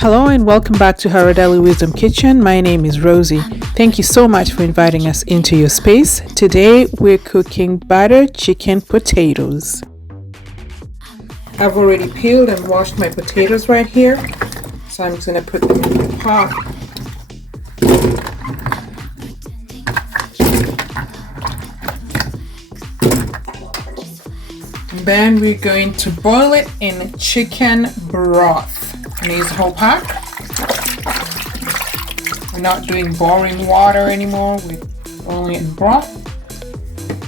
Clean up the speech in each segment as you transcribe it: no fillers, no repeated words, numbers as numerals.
Hello and welcome back to Her Daily Wisdom Kitchen. My name is Rosie. Thank you so much for inviting us into your space. Today we're cooking battered chicken potatoes. I've already peeled and washed my potatoes right here. So I'm just going to put them in the pot. And then we're going to boil it in chicken broth. I'm going to use the whole pack. We're not doing boiling water anymore. We're boiling it in broth.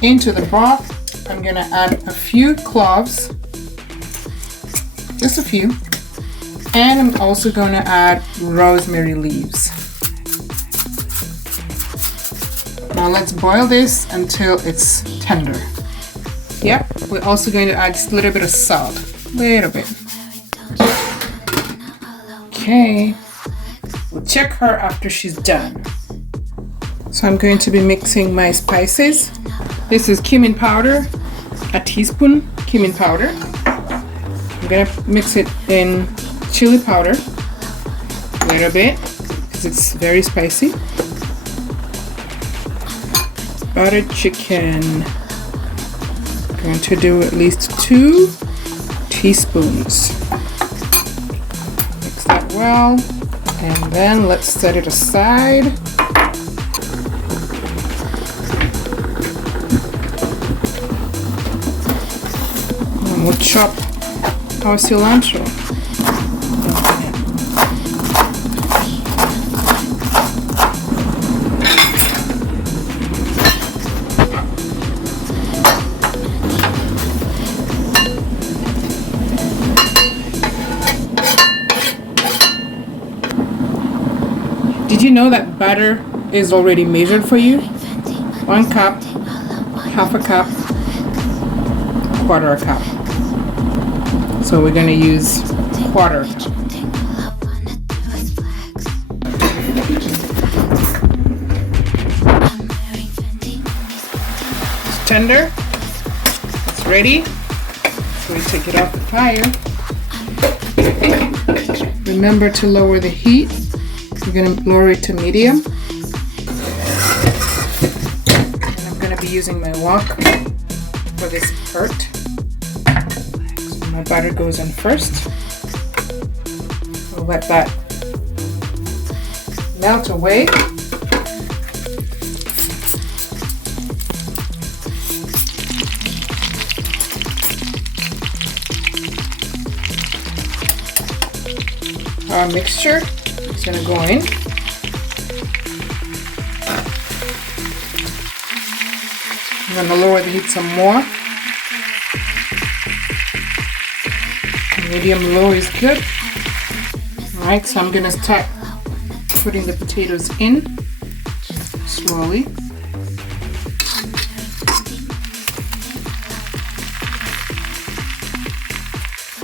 Into the broth, I'm going to add a few cloves. Just a few. And I'm also going to add rosemary leaves. Now let's boil this until it's tender. Yep, we're also going to add just a little bit of salt. A little bit. Okay. We'll check her after she's done. So I'm going to be mixing my spices. This is cumin powder, a teaspoon cumin powder. I'm going to mix it in chili powder a little bit because it's very spicy. Battered chicken. I'm going to do at least 2 teaspoons. Mix that well, and then let's set it aside. And we'll chop our cilantro. Did you know that batter is already measured for you? 1 cup, half a cup, quarter a cup. So we're going to use quarter. It's tender. It's ready. So we take it off the fire. Remember to lower the heat. We're going to lower it to medium. And I'm going to be using my wok for this part. So my butter goes in first. We'll let that melt away. Our mixture is going to go in. I'm going to lower the heat some more. Medium low is good. Alright, so I'm going to start putting the potatoes in slowly.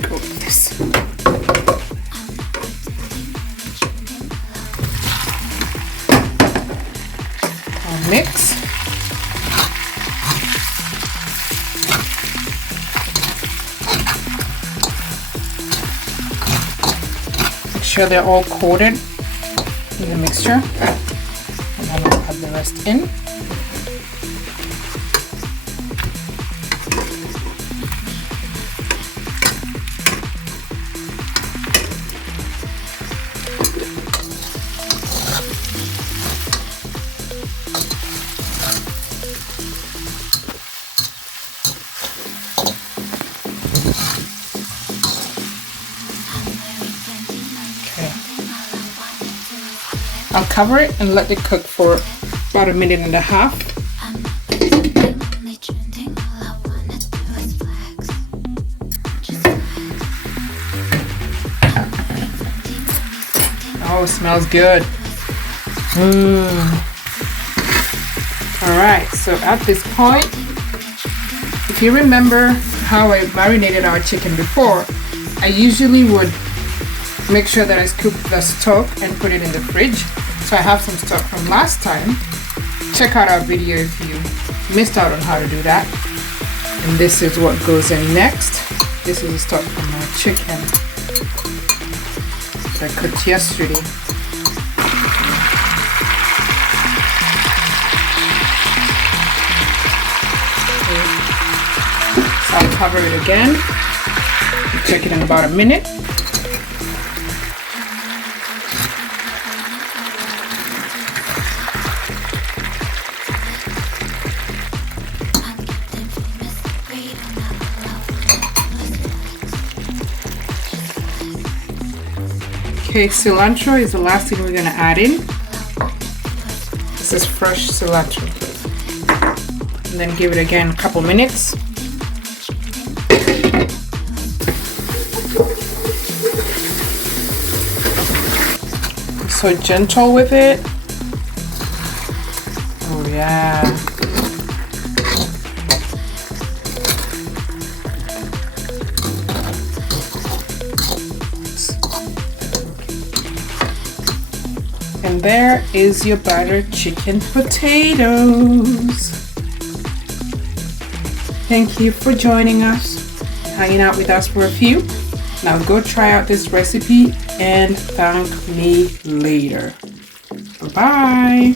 Go like this. I'll mix. Make sure they're all coated in the mixture, and then we'll add the rest in. I'll cover it and let it cook for about 1.5 minutes. Oh, it smells good. Alright, so at this point, if you remember how I marinated our chicken before, I usually would make sure that I scoop the stock and put it in the fridge. So I have some stock from last time. Check out our video if you missed out on how to do that. And this is what goes in next. This is the stock from my chicken that I cooked yesterday. So I'll cover it again. Check it in about a minute. Okay, cilantro is the last thing we're gonna add in. This is fresh cilantro. And then give it again a couple minutes. So gentle with it. Oh yeah. And there is your battered chicken potatoes. Thank you for joining us, hanging out with us for a few. Now go try out this recipe and thank me later. Bye-bye.